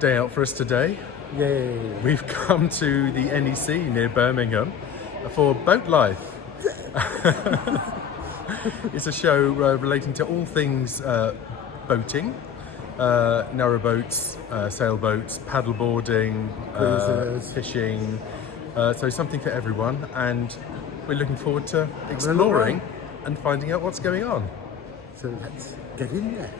Day out for us today. Yay. We've come to the NEC near Birmingham for Boat Life. It's a show relating to all things boating, narrowboats, sailboats, paddleboarding, fishing, so something for everyone, and we're looking forward to exploring and finding out what's going on. So let's get in there.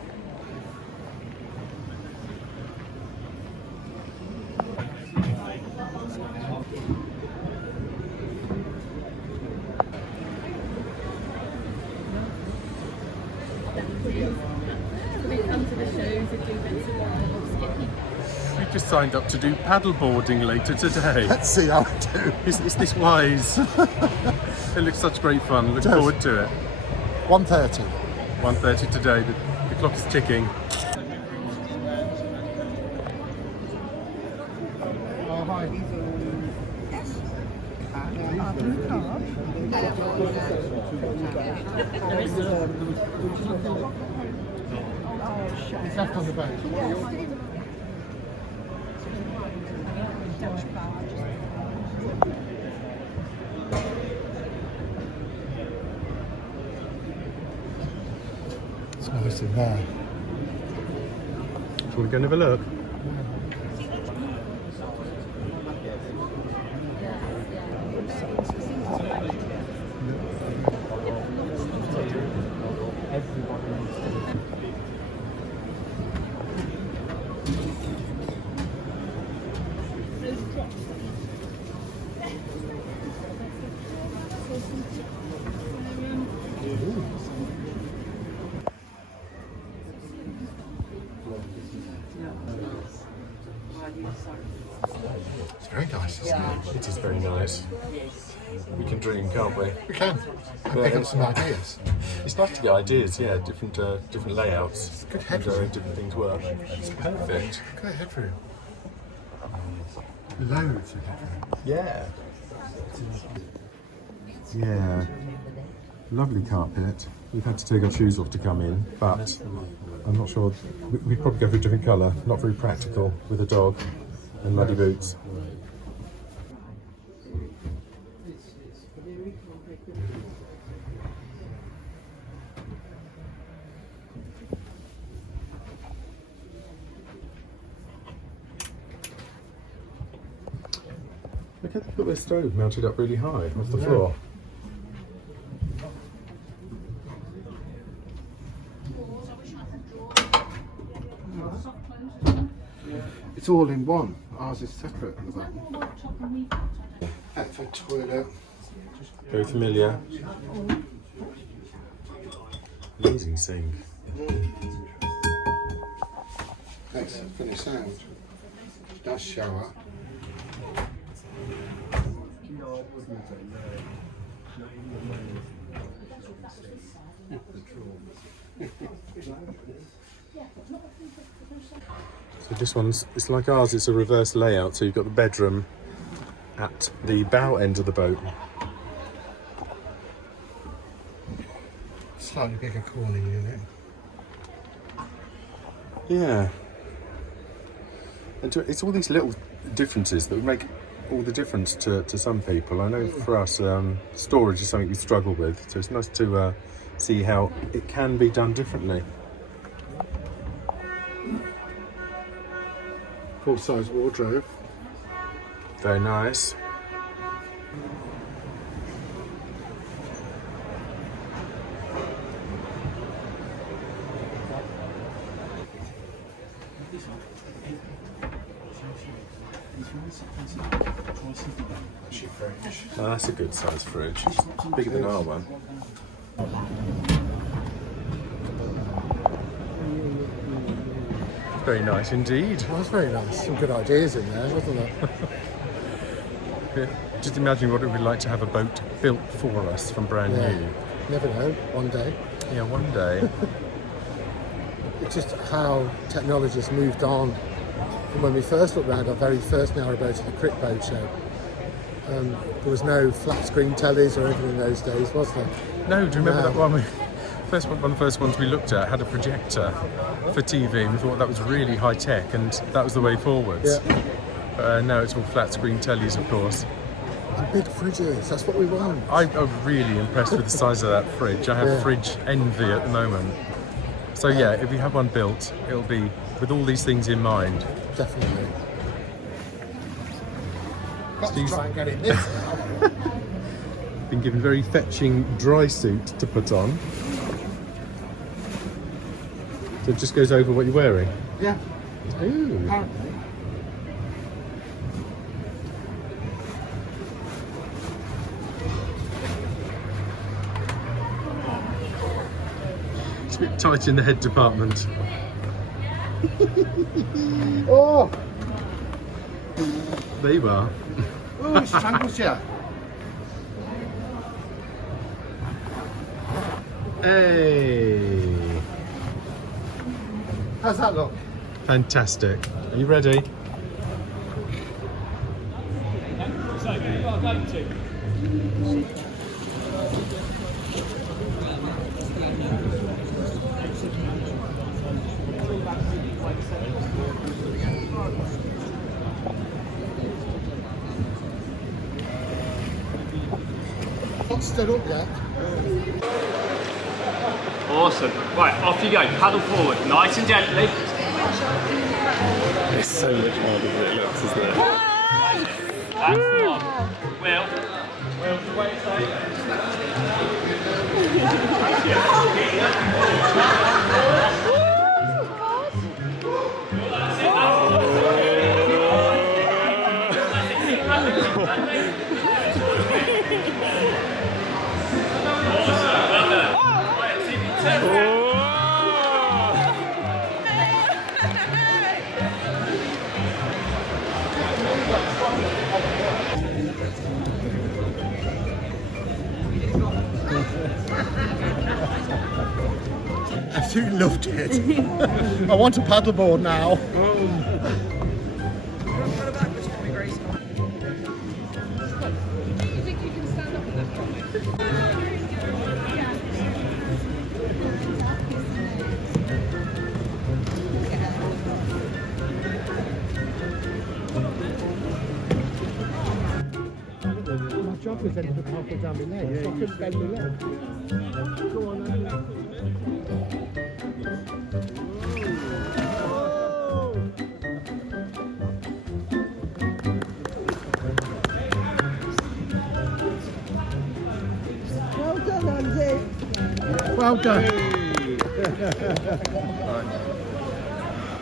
We've just signed up to do paddleboarding later today. Let's see how we do. Is this wise? It looks such great fun. Look forward to it. 1:30. 1:30 today. The clock is ticking. Oh, hi. It's left on the boat. It's nice in there. Shall we go and have a look? It's very nice, isn't it? It is very nice. We can dream, can't we? We can. Pick up some ideas. It's nice to get ideas, yeah, different layouts. Good and headroom. different things work. It's perfect. Look at the headroom. Loads of headroom. Yeah. Yeah. Lovely carpet. We've had to take our shoes off to come in, but I'm not sure. We'd probably go for a different colour. Not very practical with a dog and muddy boots. Look at their stove mounted up really high off the floor. It's all in one. Ours is separate with that one. For toilet. Very familiar. Amazing sink. Excellent finish sound. Nice shower. So this one's, it's like ours, it's a reverse layout, so you've got the bedroom at the bow end of the boat. Slightly bigger corner unit. Yeah. And it's all these little differences that would make all the difference to some people. I know for us, storage is something we struggle with, so it's nice to see how it can be done differently. Full-size wardrobe. Very nice. Oh, that's a good size fridge. It's bigger than our one. Very nice indeed. Well, that's very nice. Some good ideas in there, wasn't there? Yeah. Just imagine what it would be like to have a boat built for us from brand new. Never know, one day. Yeah, one day. It's just how technology has moved on from when we first looked around our very first narrowboat at the Crick Boat Show. There was no flat screen tellies or anything in those days, was there? No, do you remember that one? one of the first ones we looked at had a projector for TV, and we thought that was really high tech, and that was the way forwards. Yeah. Now it's all flat screen tellies, of course. And big fridges, that's what we want. I'm really impressed with the size of that fridge. I have fridge envy at the moment. So yeah, if we have one built, it'll be with all these things in mind. Definitely. Got to Steve's try and get in this. been given a very fetching dry suit to put on. So it just goes over what you're wearing. Yeah. Ooh. Apparently. It's a bit tight in the head department. Oh! There you are. Oh, it strangles you. Hey! How's that look? Fantastic. Are you ready? Not stood up yet. Awesome. Right, off you go. Paddle forward, nice and gently. It's so much harder than it looks, isn't it? That's the one. Will, the way it's Absolutely loved it. I want a paddleboard now. You think you can stand up in that? My job was ended up halfway down my leg, so I couldn't bend my leg. Go on then. Well done, Andy. Well done.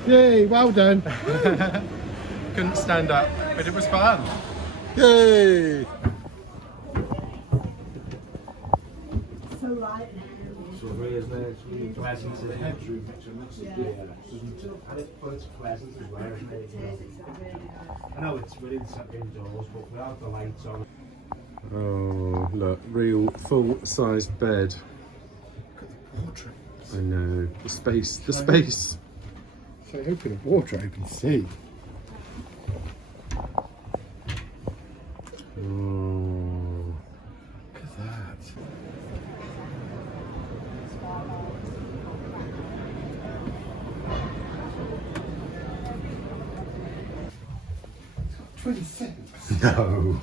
Yay, well done. Couldn't stand up, but it was fun. Yay. So where's there really pleasant in the headroom, and it's pleasant as well, isn't it? I know we're indoors, but without the lights on. Oh, look, real full-sized bed. Wardrobe. I know, the space, the space. So open a wardrobe and see. Oh. Look at that. No.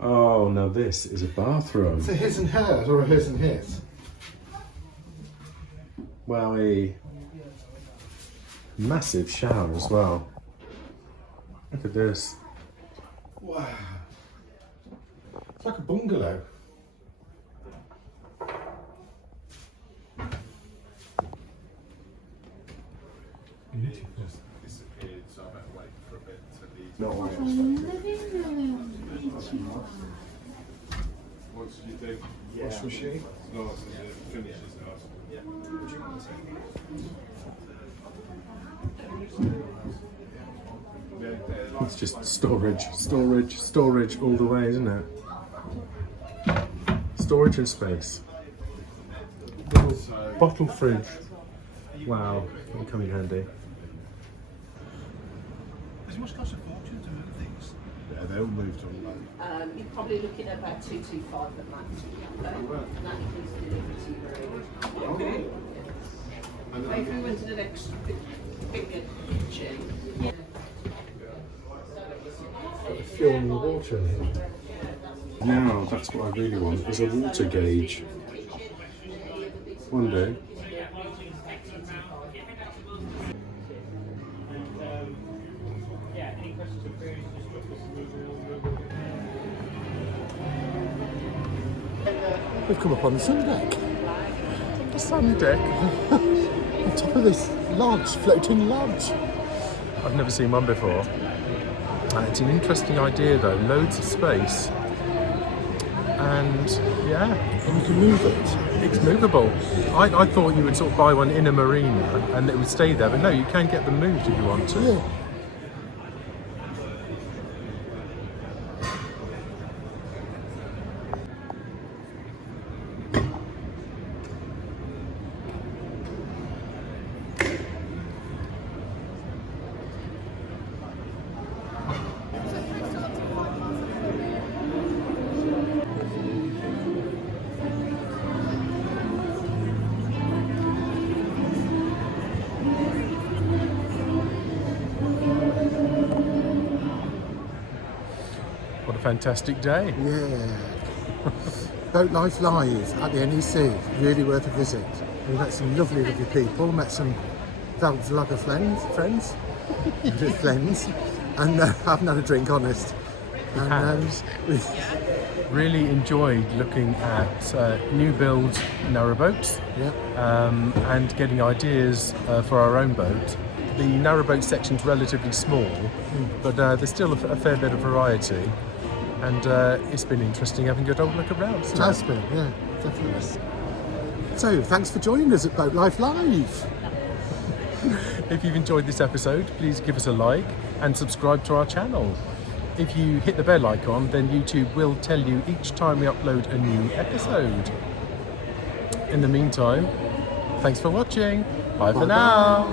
Oh, now this is a bathroom. It's a his and hers or a hers and his? Wowie. Massive shower as well. Look at this. Wow. It's like a bungalow. No, Living room. What did you think? Wash machine. No, it's the finishes now. Yeah. Would you want to it's just storage, storage, storage all the way, isn't it? Storage and space. Little bottle fridge. Wow, that'll come in handy. It must cost a fortune to move things. Yeah, they all moved on loan. You're probably looking at about 225 at max. And that includes delivery. If we wanted an extra bigger kitchen, Fuel and water in here. Now, that's what I really want, is a water gauge. One day. We've come up on the sun deck. The sun deck. On top of this lodge, floating lodge. I've never seen one before. It's an interesting idea though, loads of space. And yeah, And you can move it. it's movable. I thought you would sort of buy one in a marina and it would stay there, but no, you can get them moved if you want to. Yeah. What a fantastic day. Yeah. Boat Life Live at the NEC. Really worth a visit. We met some lovely people. Met some vlogger friends. And haven't had a drink, honest. And we Really enjoyed looking at new build narrowboats and getting ideas for our own boat. The narrowboat section's relatively small, but there's still a fair bit of variety, and it's been interesting having a good old look around. It has been, yeah, definitely. So, thanks for joining us at Boat Life Live. If you've enjoyed this episode, please give us a like and subscribe to our channel. If you hit the bell icon, then YouTube will tell you each time we upload a new episode. In the meantime, thanks for watching. Bye for now.